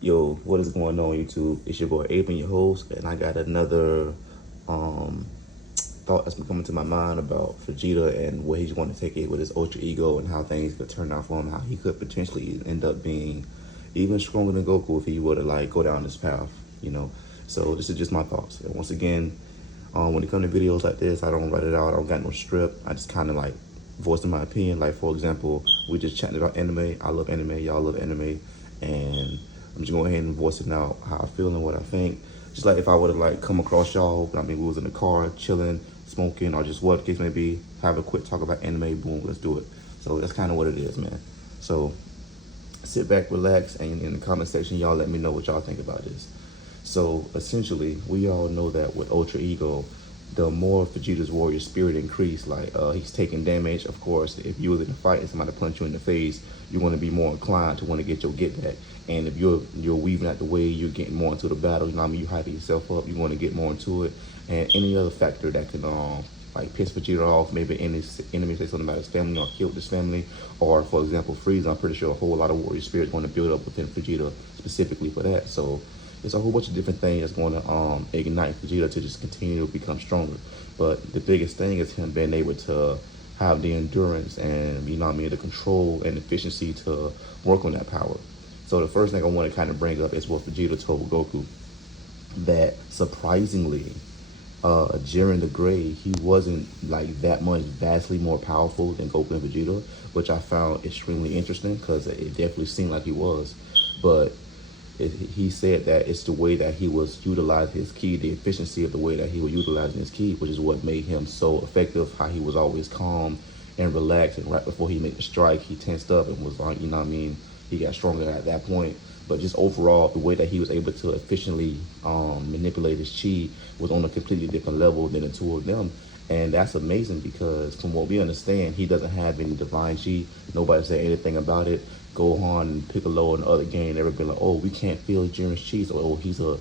Yo, what is going on YouTube? It's your boy Abe and your host, and I got another um, thought that's been coming to my mind about Vegeta and where he's going to take it with his ultra ego and how things could turn out for him, how he could potentially end up being even stronger than Goku if he were to like go down this path, you know. So this is just my thoughts. And once again, when it comes to videos like this, I don't write it out. I don't got no script. I just kind of like voicing my opinion. Like for example, we just chatting about anime. I love anime. Y'all love anime, and I'm just going ahead and voicing out how I feel and what I think. Just like if I would have like come across y'all, I mean, we was in the car chilling, smoking, or just what the case may be, have a quick talk about anime. Boom, let's do it. So that's kind of what it is, man. So sit back, relax, and in the comment section, y'all let me know what y'all think about this. So essentially, we all know that with Ultra Ego, the more Vegeta's warrior spirit increase, like he's taking damage. Of course, if you was in a fight and somebody punch you in the face, you're going to be more inclined to want to get your get back. And if you're weaving out the way, you're getting more into the battle. You know what I mean? You hyping yourself up. You want to get more into it. And any other factor that can like piss Vegeta off, maybe any enemy say something about his family or killed his family, or for example Frieza, I'm pretty sure a whole lot of warrior spirit going to build up within Vegeta specifically for that. So it's a whole bunch of different things that's going to ignite Vegeta to just continue to become stronger. But the biggest thing is him being able to have the endurance and, you know what I mean, the control and efficiency to work on that power. So the first thing I want to kind of bring up is what Vegeta told Goku, that surprisingly, Jiren the Gray, he wasn't like that much vastly more powerful than Goku and Vegeta, which I found extremely interesting because it definitely seemed like he was. But he said that it's the way that he was utilizing his ki, the efficiency of the way that he was utilizing his ki, which is what made him so effective. How he was always calm and relaxed, and right before he made the strike, he tensed up and was like, you know what I mean, he got stronger at that point. But just overall, the way that he was able to efficiently manipulate his chi was on a completely different level than the two of them. And that's amazing because from what we understand, he doesn't have any divine chi. Nobody said anything about it. Gohan and Piccolo and the other gang never been like, oh, we can't feel Jiren's chi, so oh, he's a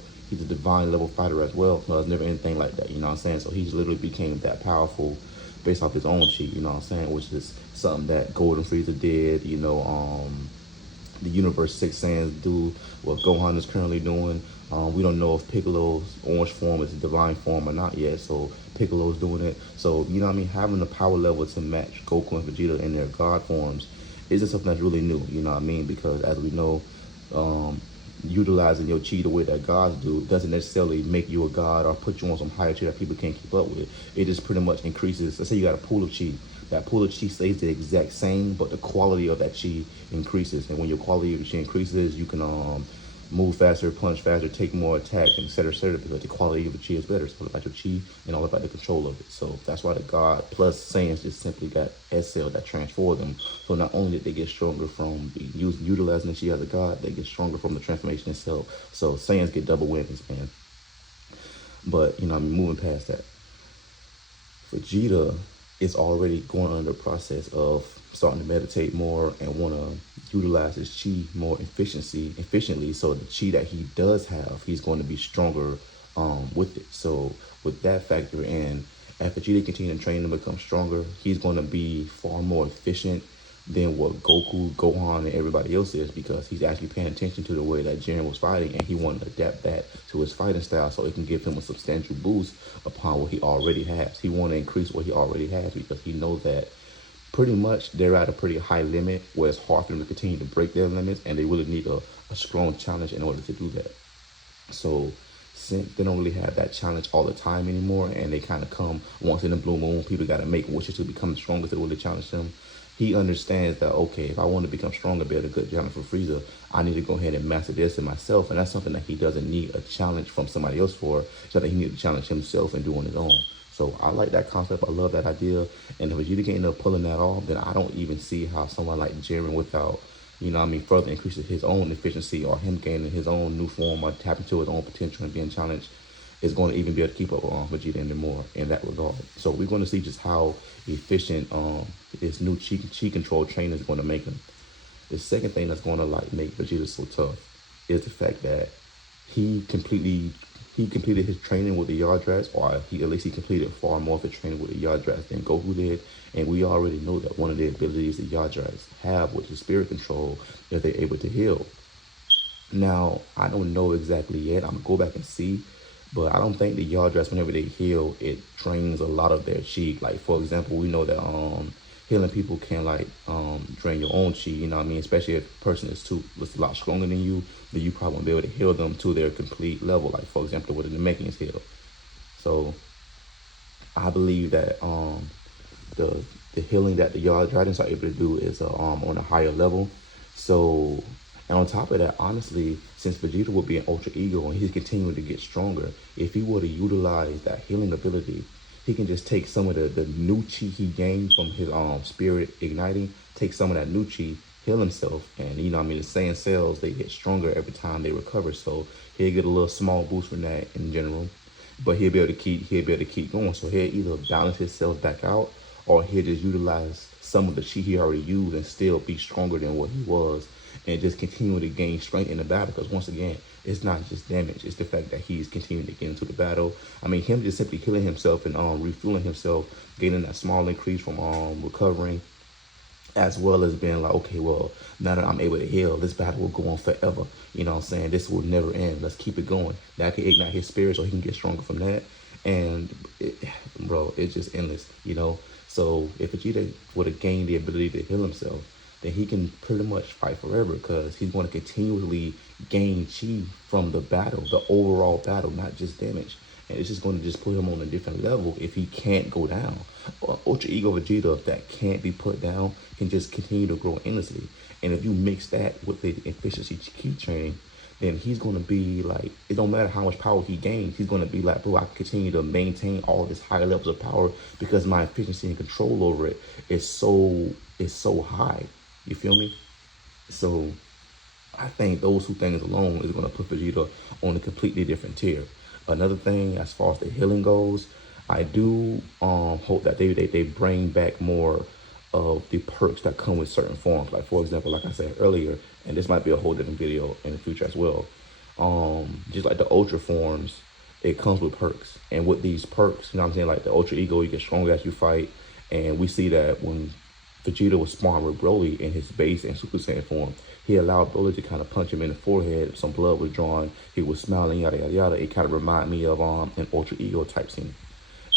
divine level fighter as well. No, there's never anything like that, you know what I'm saying? So he's literally became that powerful based off his own chi, you know what I'm saying? Which is something that Golden Frieza did, you know, the Universe 6 Saiyans do, what Gohan is currently doing. We don't know if Piccolo's orange form is a divine form or not yet, so Piccolo's doing it. So, you know what I mean? Having the power level to match Goku and Vegeta in their God forms isn't something that's really new, you know what I mean? Because as we know, utilizing your chi the way that gods do doesn't necessarily make you a god or put you on some higher tier that people can't keep up with. It just pretty much increases. Let's say you got a pool of chi. That pool of chi stays the exact same, but the quality of that chi increases. And when your quality of chi increases, you can move faster, punch faster, take more attack, and et cetera, because the quality of the chi is better. It's all about your chi and all about the control of it. So that's why the God plus Saiyans just simply got S-Cell that transformed them. So not only did they get stronger from utilizing the chi as a God, they get stronger from the transformation itself. So Saiyans get double whammies, man. But, you know, I'm moving past that. Vegeta is already going under the process of starting to meditate more and want to utilize his chi more efficiently. So the chi that he does have, he's going to be stronger with it. So with that factor in, as Vegeta continues to train to become stronger, he's going to be far more efficient than what Goku, Gohan, and everybody else is, because he's actually paying attention to the way that Jiren was fighting, and he wanted to adapt that to his fighting style so it can give him a substantial boost upon what he already has. He want to increase what he already has because he knows that pretty much they're at a pretty high limit where it's hard for them to continue to break their limits, and they really need a strong challenge in order to do that. So since they don't really have that challenge all the time anymore, and they kind of come once in a blue moon, people got to make wishes to become stronger to really challenge them. He understands that, okay, if I want to become stronger, be a good challenge for Frieza, I need to go ahead and master this in myself. And that's something that he doesn't need a challenge from somebody else for. Something he needs to challenge himself and do on his own. So I like that concept. I love that idea. And if Vegeta can end up pulling that off, then I don't even see how someone like Jiren, without, you know what I mean, further increases his own efficiency, or him gaining his own new form or tapping to his own potential and being challenged, is going to even be able to keep up on Vegeta anymore in that regard. So we're going to see just how efficient this new chi control training is going to make him. The second thing that's going to like make Vegeta so tough is the fact that he completed his training with the Yardrats, or at least he completed far more of his training with the Yardrats than Goku did. And we already know that one of the abilities the Yardrats have, which is spirit control, is they're able to heal. Now, I don't know exactly yet. I'm gonna go back and see, but I don't think the yard dress, whenever they heal, it drains a lot of their chi. Like for example, we know that healing people can like drain your own chi. You know what I mean? Especially if a person is a lot stronger than you, then you probably won't be able to heal them to their complete level. Like for example, what the Namekians heal. So I believe that the the healing that the yard dragons are able to do is on a higher level. So, and on top of that, honestly, since Vegeta will be an ultra ego and he's continuing to get stronger, if he were to utilize that healing ability, he can just take some of the new chi he gained from his spirit igniting, take some of that new chi, heal himself, and you know what I mean, the same cells, they get stronger every time they recover. So he'll get a little small boost from that in general. But he'll be able to keep going. So he'll either balance his cells back out, or he'll just utilize some of the chi he already used and still be stronger than what he was, and just continue to gain strength in the battle. Because once again, it's not just damage, it's the fact that he's continuing to get into the battle. I mean, him just simply healing himself and refueling himself, gaining that small increase from recovering, as well as being like, okay, well, now that I'm able to heal, this battle will go on forever. You know what I'm saying? This will never end. Let's keep it going. That can ignite his spirit so he can get stronger from that. And, bro, it's just endless, you know? So if Vegeta would have gained the ability to heal himself, then he can pretty much fight forever, because he's going to continually gain chi from the battle, the overall battle, not just damage. And it's just going to just put him on a different level if he can't go down. Ultra Ego Vegeta that can't be put down can just continue to grow endlessly. And if you mix that with the efficiency key training, then he's going to be like, it don't matter how much power he gains, he's going to be like, bro, I continue to maintain all this higher levels of power because my efficiency and control over it is so high. You feel me? So I think those two things alone is going to put Vegeta on a completely different tier. Another thing, as far as the healing goes, I do hope that they bring back more of the perks that come with certain forms. Like for example, like I said earlier, and this might be a whole different video in the future as well. Just like the ultra forms, it comes with perks. And with these perks, you know what I'm saying, like the ultra ego, you get stronger as you fight. And we see that when Vegeta was sparring with Broly in his base and Super Saiyan form, he allowed Broly to kind of punch him in the forehead. Some blood was drawn. He was smiling, yada, yada, yada. It kind of reminded me of an Ultra Ego type scene.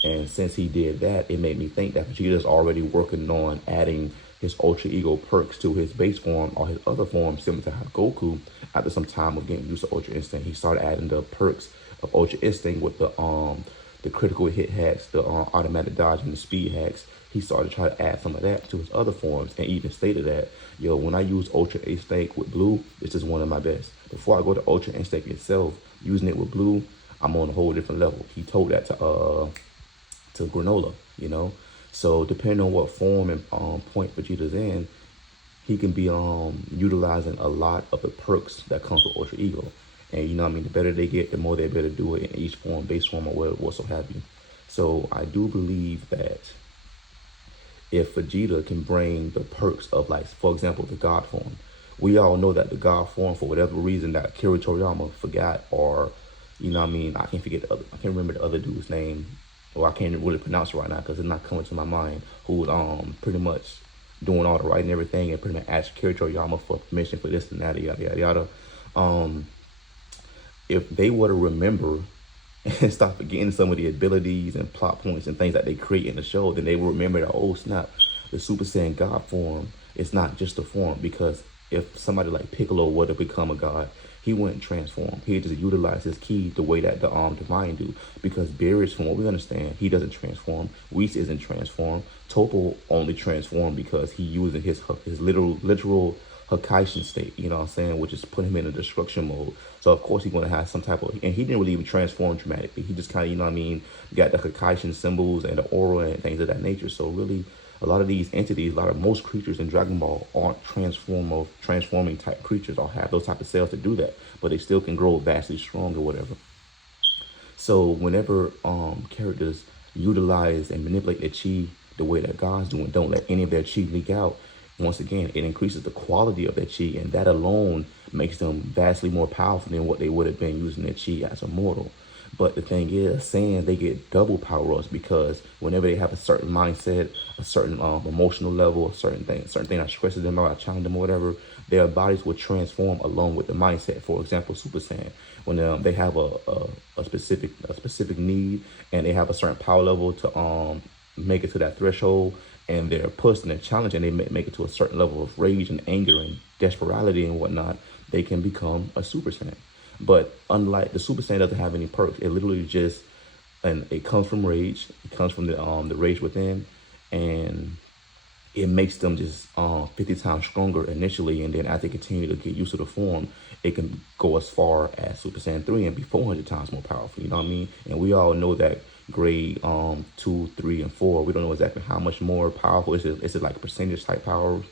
And since he did that, it made me think that Vegeta's already working on adding his Ultra Ego perks to his base form or his other form, similar to how Goku, after some time of getting used to Ultra Instinct, he started adding the perks of Ultra Instinct with the critical hit hacks, the automatic dodge, and the speed hacks. He started to try to add some of that to his other forms, and even stated that, yo, when I use Ultra Instinct with Blue, this is one of my best. Before I go to Ultra Instinct itself, using it with Blue, I'm on a whole different level. He told that to Granola, you know? So depending on what form and point Vegeta's in, he can be utilizing a lot of the perks that comes with Ultra Ego. And you know what I mean, the better they get, the more they're able to do it in each form, base form, or what so have you. So I do believe that if Vegeta can bring the perks of, like, for example, the God form. We all know that the God form, for whatever reason, that Akira Toriyama forgot, or, you know what I mean, I can't remember the other dude's name, or I can't really pronounce it right now because it's not coming to my mind, who was pretty much doing all the writing and everything, and pretty much asked Akira Toriyama for permission for this and that, yada, yada, yada. If they were to remember and stop forgetting some of the abilities and plot points and things that they create in the show, then they will remember that, oh snap, the Super Saiyan God form is not just a form. Because if somebody like Piccolo were to become a god, he wouldn't transform. He'd just utilize his ki the way that the Divine do. Because Beerus, from what we understand, he doesn't transform. Whis isn't transformed. Toppo only transformed because he uses his literal Hakaishin state, you know what I'm saying, which is put him in a destruction mode. So of course he's going to have some type of, and he didn't really even transform dramatically. He just kind of, you know what I mean, got the Hakaishin symbols and the aura and things of that nature. So really, a lot of these entities, most creatures in Dragon Ball aren't transforming type creatures or have those type of cells to do that, but they still can grow vastly strong or whatever. So whenever characters utilize and manipulate their chi the way that gods do, and don't let any of their chi leak out, once again, it increases the quality of their chi, and that alone makes them vastly more powerful than what they would have been using their chi as a mortal. But the thing is, Saiyans, they get double power-ups because whenever they have a certain mindset, a certain emotional level, certain thing that stresses them out, challenge them or whatever, their bodies will transform along with the mindset. For example, Super Saiyan, when they have a specific need and they have a certain power level to make it to that threshold, and they're pushed and they're challenged and they make it to a certain level of rage and anger and desperation and whatnot, they can become a Super Saiyan. But unlike the Super Saiyan doesn't have any perks. It literally just, and it comes from rage. It comes from the rage within, and it makes them just 50 times stronger initially, and then as they continue to get used to the form, it can go as far as Super Saiyan 3 and be 400 times more powerful, you know what I mean? And we all know that grade 2, 3, and 4, we don't know exactly how much more powerful. Is it like percentage type powers?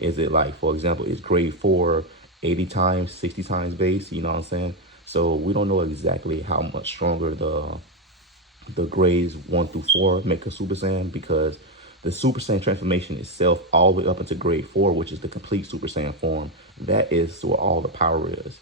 Is it like, for example, is grade 4 80 times, 60 times base, you know what I'm saying? So we don't know exactly how much stronger the grades 1 through 4 make a Super Saiyan, because the Super Saiyan transformation itself, all the way up into grade 4, which is the complete Super Saiyan form, that is where all the power is.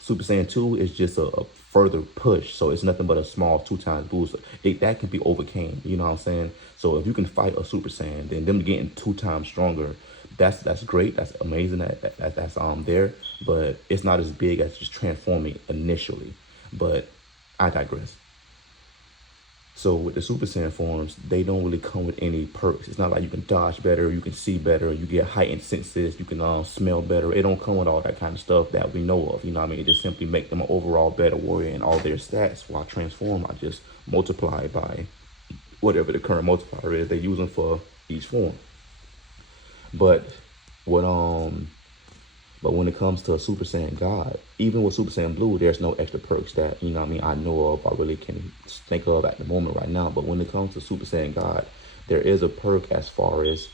Super Saiyan 2 is just a further push, so it's nothing but a small 2 times boost. That can be overcame, you know what I'm saying? So if you can fight a Super Saiyan, then them getting 2 times stronger, that's great, that's amazing, that's there, but it's not as big as just transforming initially. But I digress. So with the Super Saiyan forms, they don't really come with any perks. It's not like you can dodge better, you can see better, you get heightened senses, you can smell better. It don't come with all that kind of stuff that we know of, you know what I mean? It just simply make them an overall better warrior, and all their stats while transform are just multiplied by whatever the current multiplier is they're using for each form. But when it comes to a Super Saiyan God, even with Super Saiyan Blue, there's no extra perks that, you know what I mean, I know of, I really can think of at the moment right now. But when it comes to Super Saiyan God, there is a perk as far as,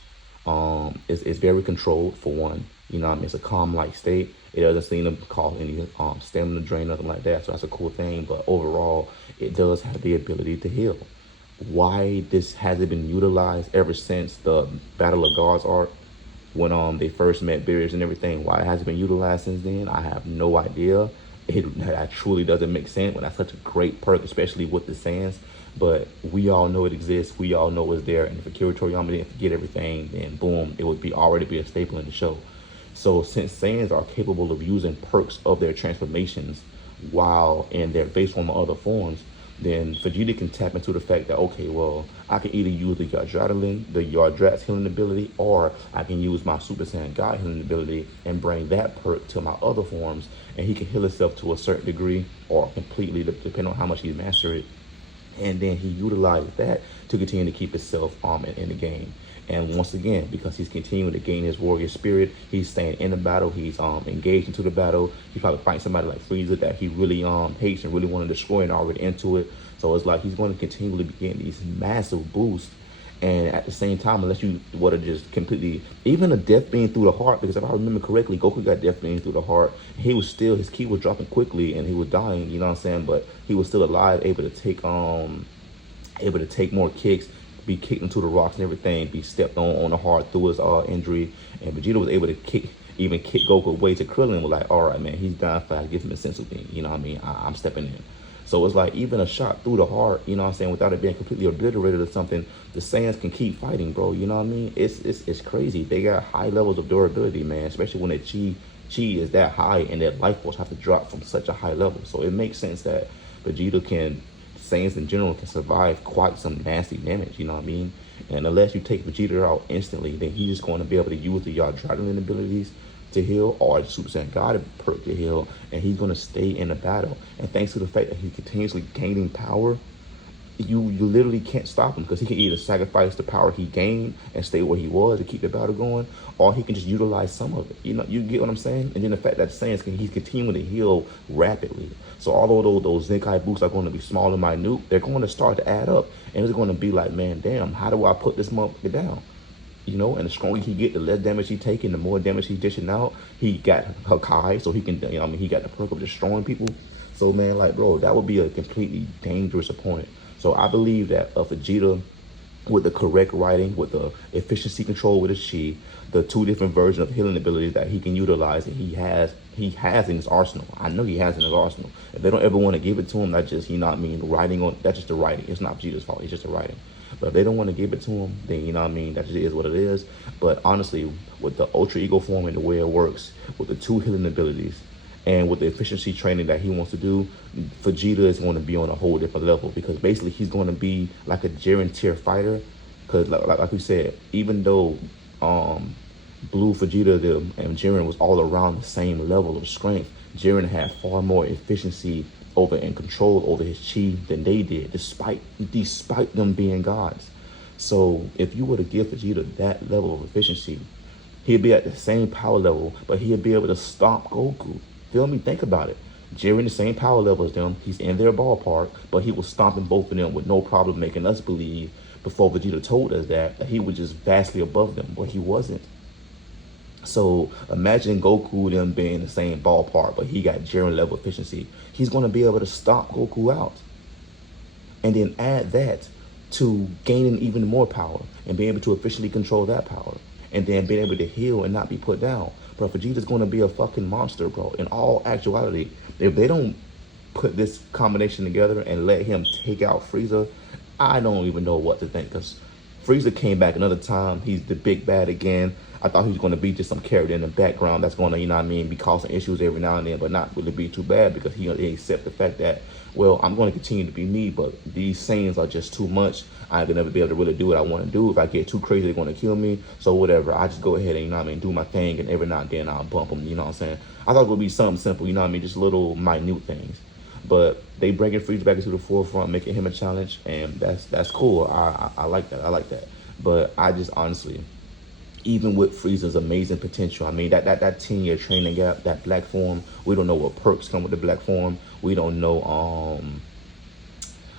it's very controlled, for one. You know what I mean? It's a calm-like state. It doesn't seem to cause any stamina drain, nothing like that. So that's a cool thing. But overall, it does have the ability to heal. Why this hasn't been utilized ever since the Battle of Gods arc, when they first met Beerus and everything, why it hasn't been utilized since then, I have no idea. That truly doesn't make sense when that's such a great perk, especially with the Saiyans. But we all know it exists, we all know it's there, and if Akira Toriyama didn't forget everything, then boom, it would already be a staple in the show. So since Saiyans are capable of using perks of their transformations while in their base form or other forms, then Vegeta can tap into the fact that, okay, well, I can either use the Yardrat's healing ability, or I can use my Super Saiyan God healing ability and bring that perk to my other forms, and he can heal himself to a certain degree or completely, depending on how much he's mastered it. And then he utilizes that to continue to keep himself in the game. And once again, because he's continuing to gain his warrior spirit, he's staying in the battle, he's engaged into the battle. He's probably fighting somebody like Frieza that he really hates and really want to destroy and already into it. So it's like he's going to continually be getting these massive boosts. And at the same time, unless you were to just completely, even a death beam through the heart, because if I remember correctly, Goku got death beam through the heart. He was still, his ki was dropping quickly and he was dying, you know what I'm saying? But he was still alive, able to take more kicks, be kicked into the rocks and everything, be stepped on the heart through his injury. And Vegeta was able to kick Goku away to Krillin, was like, all right, man, he's dying fast, give him a sensu beam, you know what I mean? I'm stepping in. So it's like even a shot through the heart, you know what I'm saying, without it being completely obliterated or something, the Saiyans can keep fighting, bro, you know what I mean? It's crazy. They got high levels of durability, man, especially when their chi is that high and their life force have to drop from such a high level. So it makes sense that Vegeta Saiyans in general can survive quite some nasty damage, you know what I mean? And unless you take Vegeta out instantly, then he's just going to be able to use the Yardratlan abilities to heal, or the Super Saiyan God perk to heal, and he's going to stay in the battle. And thanks to the fact that he's continuously gaining power, you literally can't stop him, because he can either sacrifice the power he gained and stay where he was to keep the battle going, or he can just utilize some of it. You know, you get what I'm saying? And then the fact that the Saiyans he's continuing to heal rapidly. So although those Zenkai boosts are going to be small and minute, they're going to start to add up, and it's going to be like, man, damn, how do I put this motherfucker down? You know, and the stronger he get, the less damage he taking, the more damage he's dishing out. He got Hakai, so he can, you know, I mean, he got the perk of destroying people. So man, like, bro, that would be a completely dangerous opponent. So I believe that a Vegeta with the correct writing, with the efficiency control with his chi, the 2 different versions of healing abilities that he can utilize and he has he has in his arsenal. I know he has in his arsenal. If they don't ever want to give it to him, that's just, you know what I mean, writing on, that's just the writing. It's not Vegeta's fault. It's just the writing. But if they don't want to give it to him, then, you know what I mean, that just is what it is. But honestly, with the Ultra Ego form and the way it works, with the 2 healing abilities, and with the efficiency training that he wants to do, Vegeta is going to be on a whole different level, because basically he's going to be like a Jiren tier fighter. Because like we said, even though Blue, Vegeta, and Jiren was all around the same level of strength, Jiren had far more efficiency over and control over his chi than they did, despite them being gods. So if you were to give Vegeta that level of efficiency, he'd be at the same power level, but he'd be able to stomp Goku. Feel me? Think about it. Jiren the same power level as them. He's in their ballpark, but he was stomping both of them with no problem, making us believe before Vegeta told us that he was just vastly above them, but he wasn't. So imagine Goku them being in the same ballpark, but he got Jiren level efficiency. He's going to be able to stomp Goku out. And then add that to gaining even more power and being able to officially control that power. And then being able to heal and not be put down. Bro, Vegeta's going to be a fucking monster, bro. In all actuality, if they don't put this combination together and let him take out Frieza, I don't even know what to think. Because Frieza came back another time. He's the big bad again. I thought he was going to be just some character in the background that's going to, you know what I mean, be causing issues every now and then, but not really be too bad, because he accept the fact that, well, I'm going to continue to be me, but these scenes are just too much. I will never be able to really do what I want to do. If I get too crazy, they're going to kill me. So whatever, I just go ahead and, you know what I mean, do my thing, and every now and then I'll bump them, you know what I'm saying? I thought it would be something simple, you know what I mean, just little minute things. But they bringing Frieza back into the forefront, making him a challenge, and that's cool. I like that. I like that. But I just honestly, even with Frieza's amazing potential, I mean, that 10-year training gap, that black form, we don't know what perks come with the black form. We don't know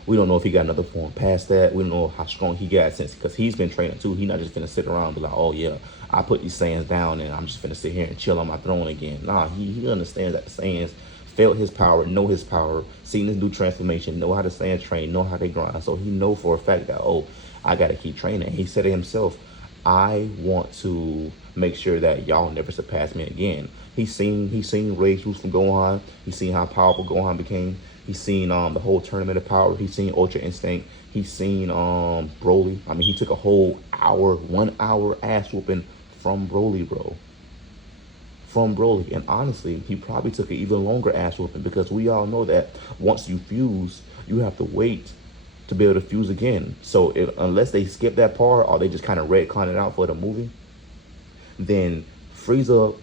if he got another form past that. We don't know how strong he got since, because he's been training too. He's not just gonna sit around and be like, oh yeah, I put these Saiyans down and I'm just gonna sit here and chill on my throne again. Nah, he understands that the Saiyans felt his power, know his power, seen his new transformation, know how the Saiyans train, know how they grind. So he know for a fact that, oh, I gotta keep training. He said it himself, I want to make sure that y'all never surpass me again. He's seen Rage Boost from Gohan. He's seen how powerful Gohan became. He's seen the whole Tournament of Power. He's seen Ultra Instinct. He's seen Broly. I mean, he took a whole 1 hour ass whooping from Broly, bro. From Broly. And honestly, he probably took an even longer ass whooping, because we all know that once you fuse, you have to wait to be able to fuse again. So unless they skip that part, or they just kind of retcon it out for the movie, then Frieza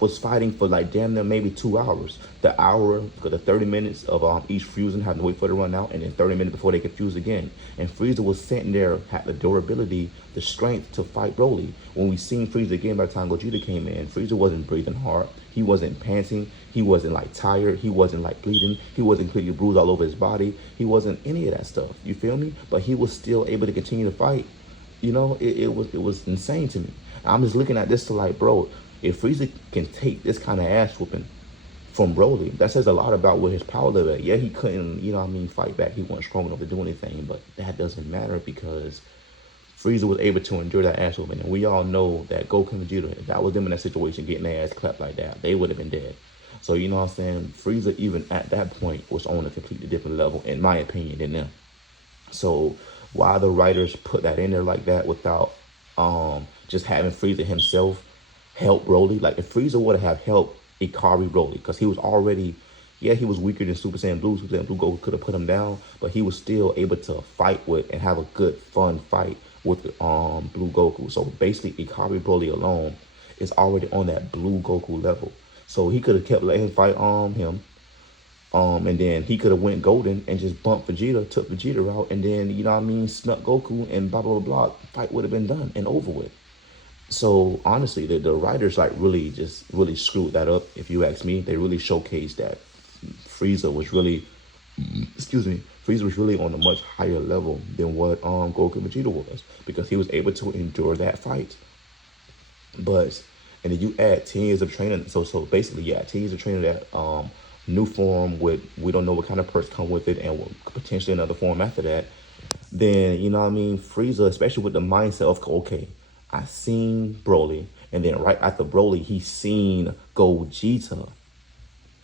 was fighting for like damn near maybe 2 hours. The hour, the 30 minutes of each fusing, having to wait for it to run out, and then 30 minutes before they could fuse again. And Frieza was sitting there, had the durability, the strength to fight Broly. When we seen Frieza again by the time Gogeta came in, Frieza wasn't breathing hard. He wasn't panting. He wasn't like tired. He wasn't like bleeding. He wasn't completely bruised all over his body. He wasn't any of that stuff. You feel me? But he was still able to continue to fight. You know, it was insane to me. I'm just looking at this to like, bro, if Frieza can take this kind of ass whooping from Broly, that says a lot about what his power level is. Yeah, he couldn't, you know what I mean, fight back. He wasn't strong enough to do anything, but that doesn't matter, because Frieza was able to endure that ass whooping. And we all know that Goku and Vegeta, if that was them in that situation getting their ass clapped like that, they would have been dead. So, you know what I'm saying? Frieza, even at that point, was on a completely different level, in my opinion, than them. So, why the writers put that in there like that without just having Frieza himself help Broly? Like, if Frieza would have helped Ikari Broly, because he was already, yeah, he was weaker than Super Saiyan Blue. Super Saiyan Blue Goku could have put him down, but he was still able to fight with and have a good, fun fight with Blue Goku. So basically, Ikari Broly alone is already on that Blue Goku level. So he could have kept letting him fight him. And then he could have went golden and just bumped Vegeta, took Vegeta out, and then, you know what I mean, snuck Goku, and blah, blah, blah, fight would have been done and over with. So honestly, the writers like really screwed that up. If you ask me, they really showcased that Frieza was really, Frieza was really on a much higher level than what Goku and Vegeta was, because he was able to endure that fight. But, and then you add 10 years of training. So basically, yeah, 10 years of training, that new form with, we don't know what kind of perks come with it, and potentially another form after that. Then, you know what I mean, Frieza, especially with the mindset of, okay, I seen Broly, and then right after Broly, he seen Gogeta.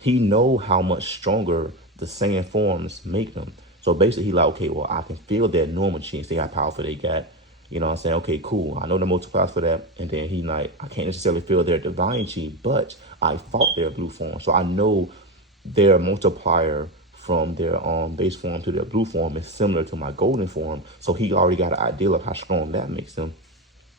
He know how much stronger the Saiyan forms make them. So basically, he like, okay, well, I can feel their normal chi and see how powerful they got. You know what I'm saying? Okay, cool. I know the multipliers for that. And then he like, I can't necessarily feel their divine chi, but I fought their blue form. So I know their multiplier from their base form to their blue form is similar to my golden form. So he already got an idea of how strong that makes them.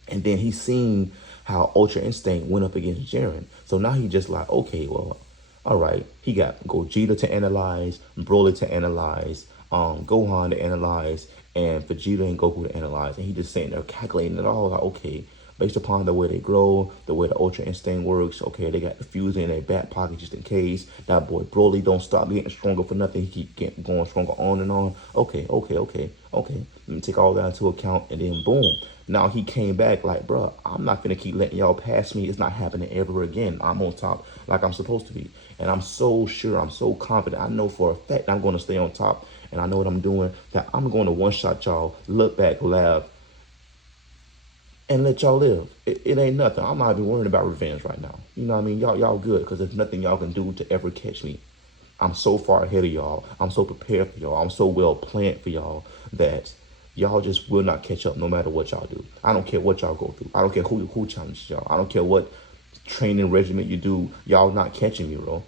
And then he seen how Ultra Instinct went up against Jiren. So now he just like, okay, well, all right. He got Gogeta to analyze, Broly to analyze, Gohan to analyze, and Vegeta and Goku to analyze. And he just sitting there calculating it all. Like, okay, based upon the way they grow, the way the Ultra Instinct works, okay, they got the fusion in their back pocket just in case. That boy Broly don't stop getting stronger for nothing. He keep getting going stronger on and on. Okay. Let me take all that into account, and then boom. Now he came back like, bro, I'm not gonna keep letting y'all pass me. It's not happening ever again. I'm on top like I'm supposed to be. And I'm so sure, I'm so confident. I know for a fact I'm gonna stay on top, and I know what I'm doing, that I'm going to one-shot y'all, look back, laugh, and let y'all live. It ain't nothing. I'm not even worrying about revenge right now. You know what I mean? Y'all good, because there's nothing y'all can do to ever catch me. I'm so far ahead of y'all. I'm so prepared for y'all. I'm so well planned for y'all that y'all just will not catch up no matter what y'all do. I don't care what y'all go through. I don't care who challenges y'all. I don't care what training regimen you do. Y'all not catching me, bro.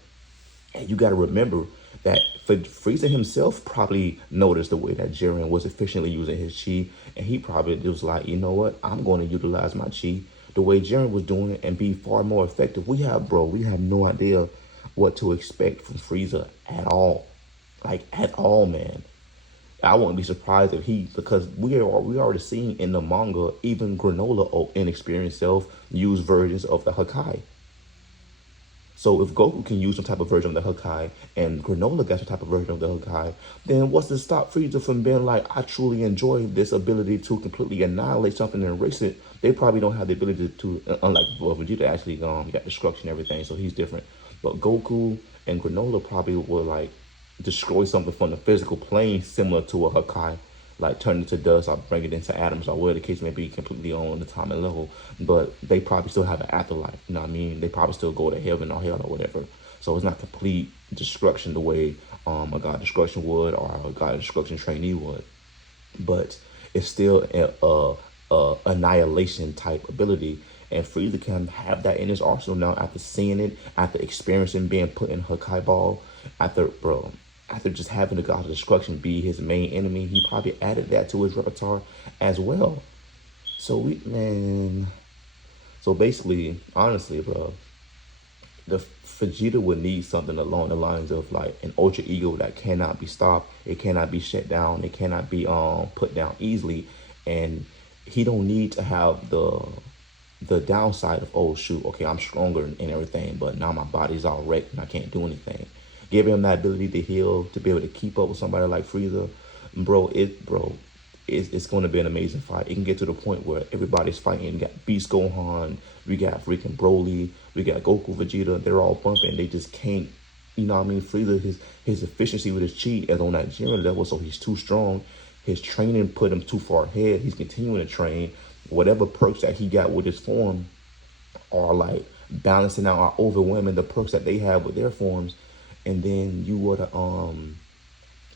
And you got to remember that Frieza himself probably noticed the way that Jiren was efficiently using his chi, and he probably was like, you know what, I'm going to utilize my chi the way Jiren was doing it and be far more effective. We have no idea what to expect from Frieza at all. Like, at all, man. I wouldn't be surprised if because we already seen in the manga, even Granola inexperienced self use versions of the Hakai. So if Goku can use some type of version of the Hakai and Granola got some type of version of the Hakai, then what's to stop Frieza from being like, I truly enjoy this ability to completely annihilate something and erase it? They probably don't have the ability to, unlike Vegeta actually got destruction and everything, so he's different. But Goku and Granola probably will like destroy something from the physical plane similar to a Hakai, like turn it to dust or bring it into atoms or whatever the case may be, completely on the atomic level. But they probably still have an afterlife, you know what I mean? They probably still go to heaven or hell or whatever. So it's not complete destruction the way a God Destruction would or a God Destruction trainee would. But it's still a annihilation type ability. And Frieza can have that in his arsenal now after seeing it, after experiencing being put in Hakai Ball, after just having the God of Destruction be his main enemy. He probably added that to his repertoire as well. So so basically, honestly, bro, the Vegeta would need something along the lines of like an ultra ego that cannot be stopped, it cannot be shut down, it cannot be put down easily, and he don't need to have the downside of, oh shoot, okay, I'm stronger and everything, but now my body's all wrecked and I can't do anything. Give him that ability to heal, to be able to keep up with somebody like Frieza, it's going to be an amazing fight. It can get to the point where everybody's fighting. We got Beast Gohan, we got freaking Broly, we got Goku, Vegeta. They're all bumping. They just can't, you know what I mean? Frieza, his efficiency with his chi is on that Jiren level, so he's too strong. His training put him too far ahead. He's continuing to train. Whatever perks that he got with his form are like balancing out or overwhelming the perks that they have with their forms. And then you would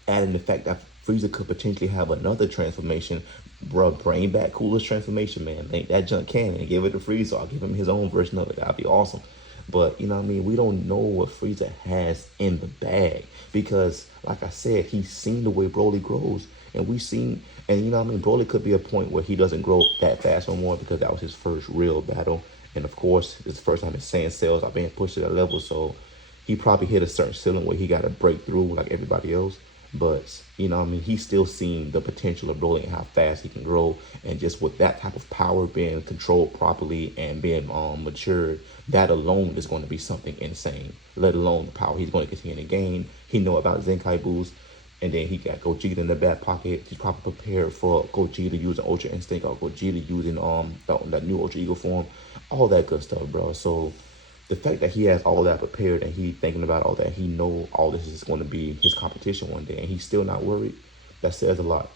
add in the fact that Frieza could potentially have another transformation. Bro, bring back Cooler's transformation, man. Think that junk canon and give it to Frieza. I'll give him his own version of it. That'd be awesome. But, you know what I mean? We don't know what Frieza has in the bag. Because, like I said, he's seen the way Broly grows. And we've seen, and you know what I mean? Broly could be a point where he doesn't grow that fast no more because that was his first real battle. And, of course, it's the first time his Saiyan cells are being pushed to that level. So he probably hit a certain ceiling where he got to break through like everybody else. But, you know what I mean, he's still seeing the potential of Broly and how fast he can grow. And just with that type of power being controlled properly and being matured, that alone is going to be something insane. Let alone the power he's going to continue to gain. He know about Zenkai boost. And then he got Gogeta in the back pocket. He's probably prepared for Gogeta using Ultra Instinct or Gogeta using that new Ultra Ego form. All that good stuff, bro. So the fact that he has all that prepared and he thinking about all that, he know all this is going to be his competition one day, and he's still not worried, that says a lot.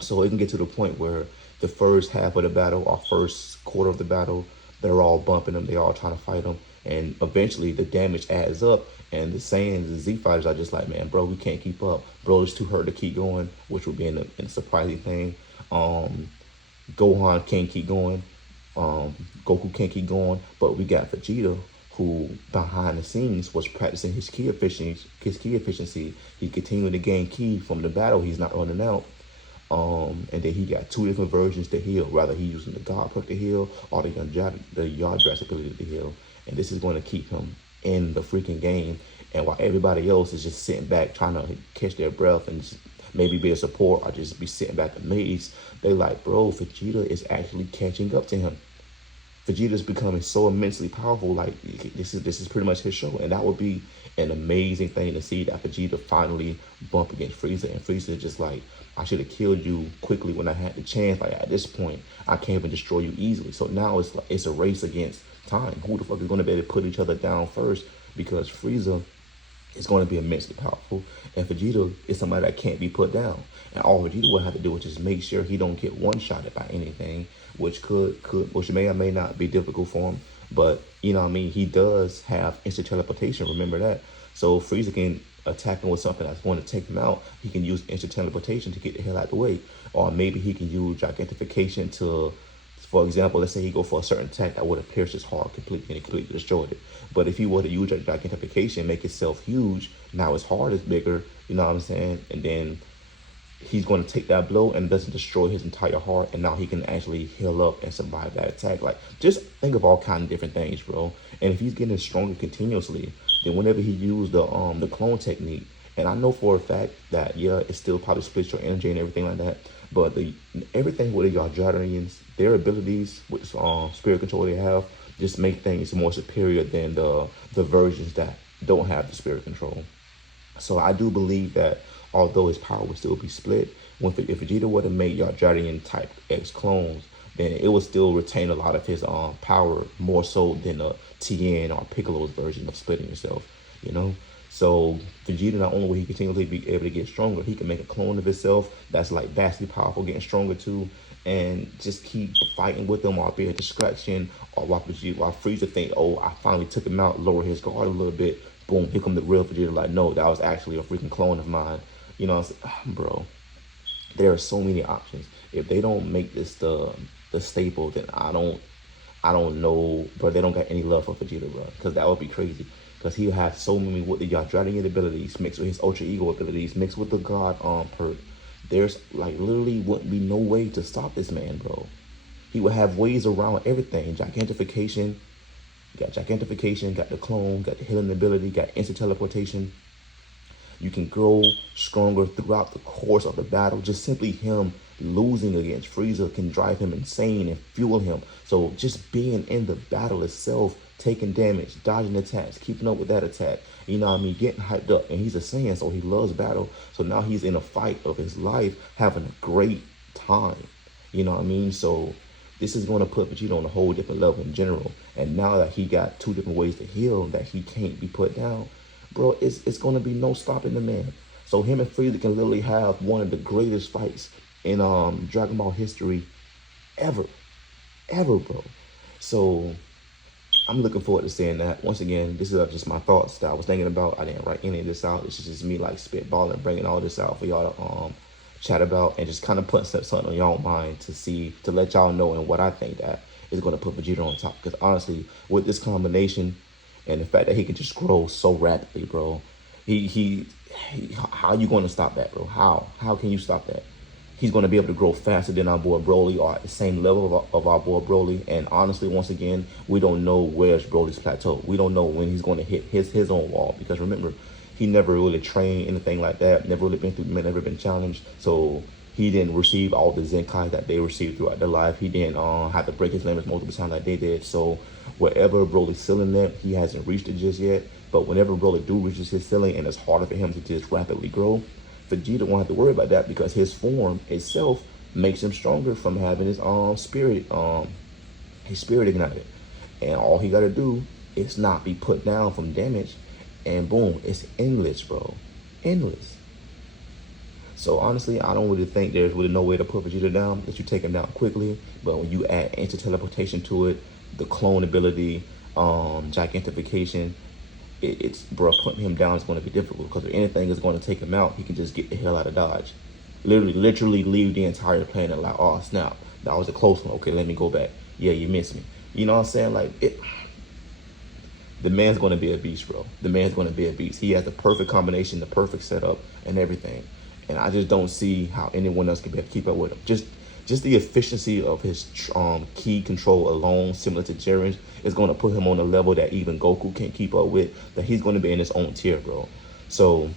So it can get to the point where the first half of the battle or first quarter of the battle, they're all bumping him, they're all trying to fight him, And eventually the damage adds up, and the Saiyans and Z fighters are just like, man, bro, we can't keep up. Bro, it's too hurt to keep going, which would be a surprising thing. Gohan can't keep going. Goku can't keep going, but we got Vegeta, who behind the scenes was practicing his ki efficiency. He continued to gain ki from the battle. He's not running out. And then he got two different versions to heal. Rather, he using the God perk to heal or the Yardrat's ability to heal. And this is going to keep him in the freaking game. And while everybody else is just sitting back trying to catch their breath and just maybe be a support or just be sitting back amazed, they like, bro, Vegeta is actually catching up to him. Vegeta's becoming so immensely powerful. Like this is pretty much his show, and that would be an amazing thing to see, that Vegeta finally bump against Frieza, and Frieza just like, I should have killed you quickly when I had the chance. Like at this point, I can't even destroy you easily. So now it's like it's a race against time. Who the fuck is going to be able to put each other down first? Because Frieza is going to be immensely powerful, and Vegeta is somebody that can't be put down. And all Vegeta will have to do is just make sure he don't get one-shotted by anything, which which may or may not be difficult for him. But you know what I mean, he does have instant teleportation. Remember that. So Frieza can attack him with something that's going to take him out. He can use instant teleportation to get the hell out of the way, or maybe he can use gigantification to. For example, let's say he go for a certain attack that would have pierced his heart completely and completely destroyed it. But if he were to use gigantification, make himself huge, now his heart is bigger, you know what I'm saying? And then he's going to take that blow and doesn't destroy his entire heart, and now he can actually heal up and survive that attack. Like, just think of all kinds of different things, bro. And if he's getting stronger continuously, then whenever he used the clone technique, and I know for a fact that, yeah, it still probably splits your energy and everything like that, but everything with the Yardratarians, their abilities with spirit control they have, just make things more superior than the versions that don't have the spirit control. So I do believe that although his power would still be split, if Vegeta were to make Yardratarian type X clones, then it would still retain a lot of his power, more so than a Tien or Piccolo's version of splitting himself, you know? So Vegeta, not only will he continually be able to get stronger, he can make a clone of himself that's like vastly powerful, getting stronger too, and just keep fighting with him or be a distraction, or while Frieza think, oh, I finally took him out, lower his guard a little bit, boom, here come the real Vegeta, like, no, that was actually a freaking clone of mine. You know, bro, there are so many options. If they don't make this the staple, then I don't know, bro, they don't got any love for Vegeta, bro, because that would be crazy. Because he has so many with the Yardratarian abilities mixed with his Ultra Ego abilities mixed with the God perk. There's like literally wouldn't be no way to stop this man, bro. He would have ways around everything. Gigantification, got the clone, got the healing ability, got instant teleportation. You can grow stronger throughout the course of the battle. Just simply him losing against Frieza can drive him insane and fuel him. So just being in the battle itself, taking damage, dodging attacks, keeping up with that attack, you know what I mean, getting hyped up. And he's a Saiyan, so he loves battle. So now he's in a fight of his life, having a great time. You know what I mean? So this is going to put Vegeta on a whole different level in general. And now that he got two different ways to heal that he can't be put down, bro, it's going to be no stopping the man. So him and Frieza can literally have one of the greatest fights in Dragon Ball history ever, bro. So I'm looking forward to seeing that. Once again, this is just my thoughts that I was thinking about. I didn't write any of this out. This is just me like spitballing, bringing all this out for y'all to chat about, and just kind of putting something on y'all mind to let y'all know and what I think that is going to put Vegeta on top. Because honestly, with this combination and the fact that he can just grow so rapidly, bro, how you going to stop that, bro? How can you stop that? He's going to be able to grow faster than our boy Broly, or at the same level of our boy Broly. And honestly, once again, we don't know where's Broly's plateau. We don't know when he's going to hit his own wall. Because remember, he never really trained anything like that. Never been challenged. So he didn't receive all the Zenkai that they received throughout their life. He didn't have to break his limits multiple times like they did. So wherever Broly's ceiling at, he hasn't reached it just yet. But whenever Broly reaches his ceiling, and it's harder for him to just rapidly grow, Vegeta won't have to worry about that, because his form itself makes him stronger from having his spirit ignited. And all he gotta do is not be put down from damage, and boom, it's endless, bro. Endless. So honestly, I don't really think there's really no way to put Vegeta down, that you take him down quickly. But when you add instant teleportation to it, the clone ability, gigantification, it's bro, putting him down is going to be difficult because if anything is going to take him out, he can just get the hell out of Dodge. Literally leave the entire planet like, oh snap, that was a close one. Okay, let me go back. Yeah, you missed me. You know what I'm saying? Like the man's going to be a beast, bro. The man's going to be a beast. He has the perfect combination, the perfect setup, and everything. And I just don't see how anyone else can be able to keep up with him. Just the efficiency of his key control alone, similar to Jiren's, is going to put him on a level that even Goku can't keep up with. That he's going to be in his own tier, bro. So,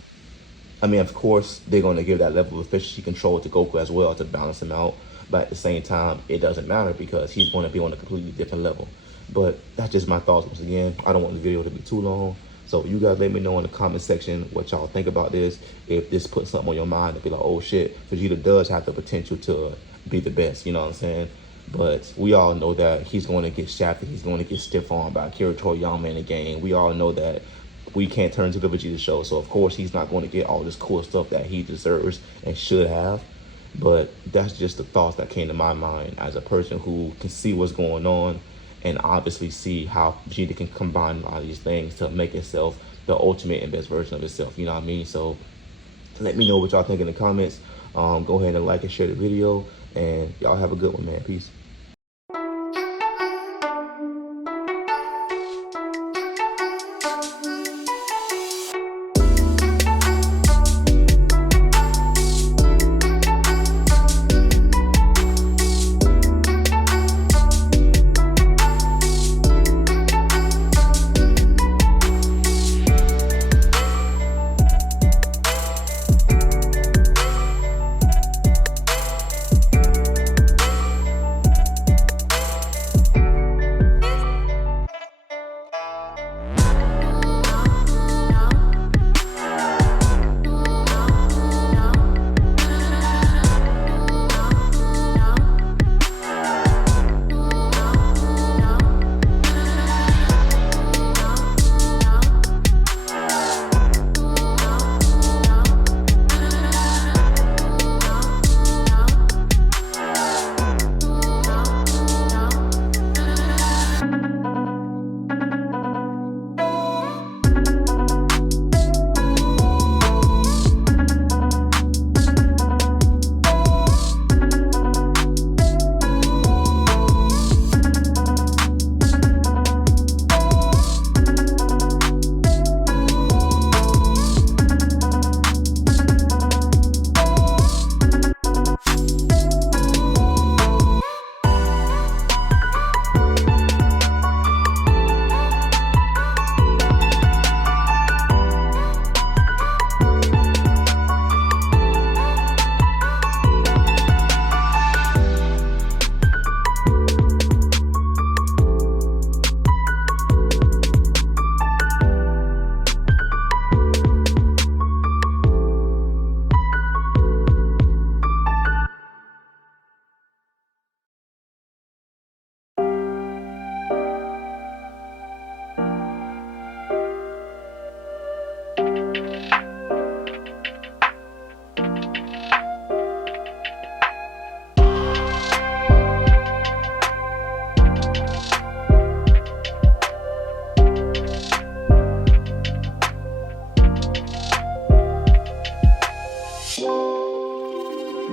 I mean, of course, they're going to give that level of efficiency control to Goku as well to balance him out. But at the same time, it doesn't matter because he's going to be on a completely different level. But that's just my thoughts. Once again, I don't want the video to be too long. So you guys let me know in the comment section what y'all think about this. If this puts something on your mind to be like, oh shit, Vegeta does have the potential to be the best, you know what I'm saying? But we all know that he's going to get shafted. He's going to get stiff-armed by Akira Toriyama in the game. We all know that we can't turn to the Vegeta show. So, of course, he's not going to get all this cool stuff that he deserves and should have. But that's just the thoughts that came to my mind as a person who can see what's going on and obviously see how Vegeta can combine all these things to make itself the ultimate and best version of itself. You know what I mean? So let me know what y'all think in the comments. Go ahead and like and share the video. And y'all have a good one, man. Peace.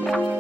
Bye.